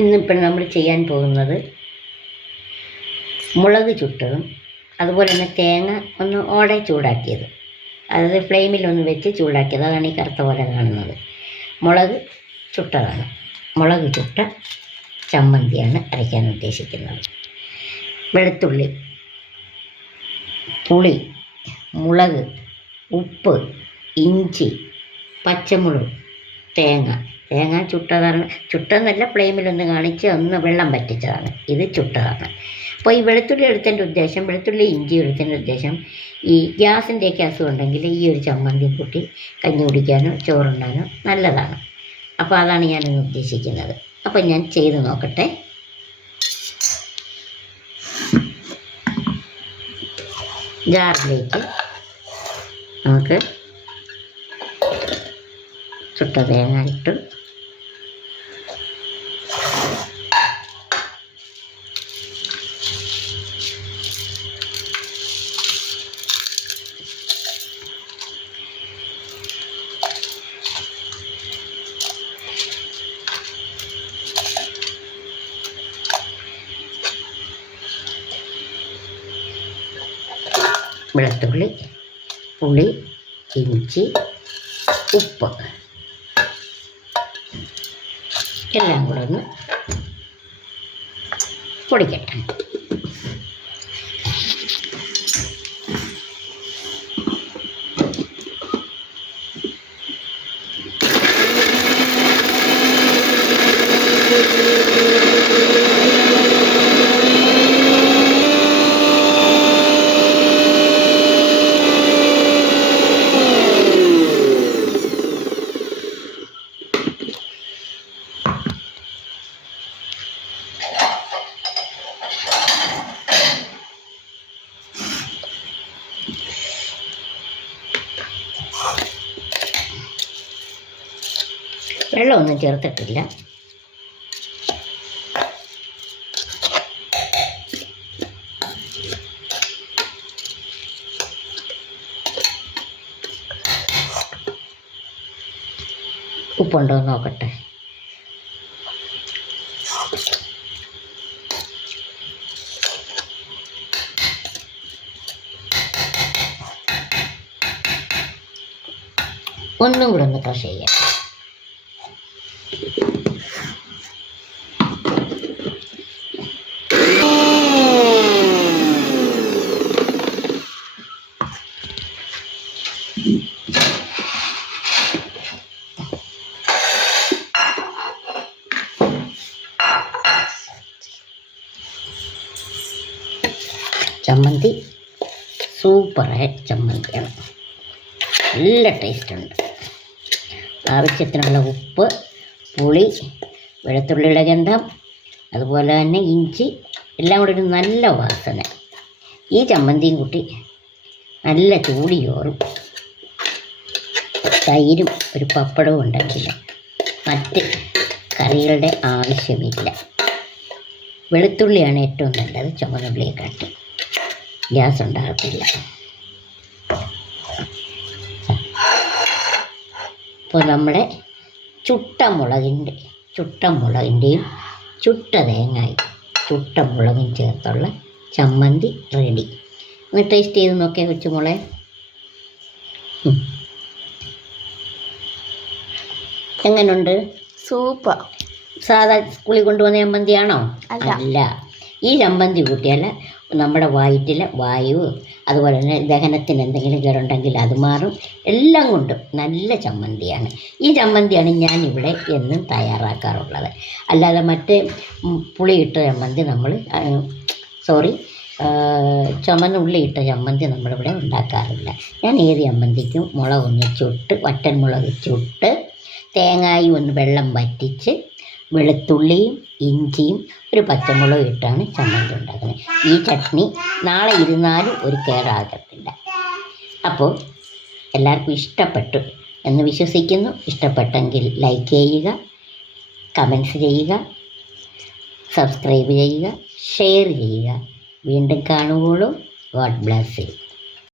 ഇന്നിപ്പോൾ നമ്മൾ ചെയ്യാൻ പോകുന്നത് മുളക് ചുട്ടതും അതുപോലെ തന്നെ തേങ്ങ ഒന്ന് ഓടെ ചൂടാക്കിയത്, അതായത് ഫ്ലെയിമിലൊന്ന് വെച്ച് ചൂടാക്കിയത്. അതാണ് ഈ കറുത്ത പോലെ കാണുന്നത്. മുളക് ചുട്ടതാണ്. മുളക് ചുട്ട ചമ്മന്തിയാണ് അരയ്ക്കാൻ ഉദ്ദേശിക്കുന്നത്. വെളുത്തുള്ളി, പുളി, മുളക്, ഉപ്പ്, ഇഞ്ചി, പച്ചമുളക്, തേങ്ങ ചുട്ടതാണ്. ചുട്ടെന്നല്ല, ഫ്ലെയിമിലൊന്ന് കാണിച്ച് ഒന്ന് വെള്ളം പറ്റിച്ചതാണ്. ഇത് ചുട്ടതാണ്. അപ്പോൾ ഈ വെളുത്തുള്ളി എടുത്തതിൻ്റെ ഉദ്ദേശം, വെളുത്തുള്ളി ഇഞ്ചി എടുത്തതിൻ്റെ ഉദ്ദേശം, ഈ ഗ്യാസിൻ്റെയൊക്കെ അസുഖം ഉണ്ടെങ്കിൽ ഈ ഒരു ചമ്മന്തി കൂട്ടി കഞ്ഞി കുടിക്കാനോ ചോറുണ്ണാനോ നല്ലതാണ്. അപ്പോൾ അതാണ് ഞാനിന്ന് ഉദ്ദേശിക്കുന്നത്. അപ്പോൾ ഞാൻ ചെയ്ത് നോക്കട്ടെ. ജാറിലേക്ക് നമുക്ക് ചുട്ട തേങ്ങ ഇട്ട് വെളുത്തുള്ളി, പുളി, ഇഞ്ചി, ഉപ്പ് എല്ലാം കൂടെ ഒന്ന് പൊടിക്കട്ടെ. വെള്ളമൊന്നും ചേർത്തിട്ടില്ല. ഉപ്പുണ്ടോ എന്ന് നോക്കട്ടെ. ഒന്നും കൂടെ ഒന്ന് ക്രഷ് ചെയ്യാം. ചമ്മന്തി സൂപ്പറായ ചമ്മന്തിയാണ്. നല്ല ടേസ്റ്റുണ്ട്. ആവശ്യത്തിനുള്ള ഉപ്പ്, പുളി, വെളുത്തുള്ളിയുടെ ഗന്ധം, അതുപോലെ തന്നെ ഇഞ്ചി എല്ലാം കൂടി ഒരു നല്ല വാസന. ഈ ചമ്മന്തിയും കൂട്ടി നല്ല ചൂടി ചോറും തൈരും ഒരു പപ്പടവും ഉണ്ടെങ്കിൽ മറ്റ് കറികളുടെ ആവശ്യമില്ല. വെളുത്തുള്ളിയാണ് ഏറ്റവും നല്ലത് ചുമന്നുള്ളിയെക്കാട്ടി. ഗ്യാസ് ഉണ്ടാകത്തില്ല. അപ്പോൾ നമ്മുടെ ചുട്ട മുളകിൻ്റെയും ചുട്ട തേങ്ങയും ചുട്ട മുളകും ചേർത്തുള്ള ചമ്മന്തി റെഡി. ഒന്ന് ടേസ്റ്റ് ചെയ്ത് നോക്കിയാൽ കൊച്ചുമോളെ. എങ്ങനെയുണ്ട്? സൂപ്പർ. സാധാ സ്കൂളിൽ കൊണ്ടുവന്ന ചമ്മന്തിയാണോ? അല്ല. ഈ ചമ്മന്തി കൂട്ടിയാൽ നമ്മുടെ വയറ്റിലെ വായു, അതുപോലെ തന്നെ ദഹനത്തിന് എന്തെങ്കിലും കേടുണ്ടെങ്കിൽ അത് മാറും. എല്ലാം കൊണ്ടും നല്ല ചമ്മന്തിയാണ്. ഈ ചമ്മന്തിയാണ് ഞാനിവിടെ എന്നും തയ്യാറാക്കാറുള്ളത്. അല്ലാതെ മറ്റേ പുളിയിട്ട ചമ്മന്തി ചുമന്നുള്ളിയിട്ട ചമ്മന്തി നമ്മളിവിടെ ഉണ്ടാക്കാറില്ല. ഞാൻ ഏത് ചമ്മന്തിക്കും മുളകൊന്ന് ചുട്ട്, വറ്റൻ മുളക് ചുട്ട്, തേങ്ങായും ഒന്ന് വെള്ളം വറ്റിച്ച്, വെളുത്തുള്ളിയും ഇഞ്ചിയും ഒരു പച്ചമുളകും ഇട്ടാണ് ചമ്മന്തി ഉണ്ടാക്കുന്നത്. ഈ ചട്നി നാളെ ഇരുന്നാലും ഒരു കേടാകത്തില്ല. അപ്പോൾ എല്ലാവർക്കും ഇഷ്ടപ്പെട്ടു എന്ന് വിശ്വസിക്കുന്നു. ഇഷ്ടപ്പെട്ടെങ്കിൽ ലൈക്ക് ചെയ്യുക, കമൻറ്റ്സ് ചെയ്യുക, സബ്സ്ക്രൈബ് ചെയ്യുക, ഷെയർ ചെയ്യുക. വീണ്ടും കാണുവോളൂ. God bless you.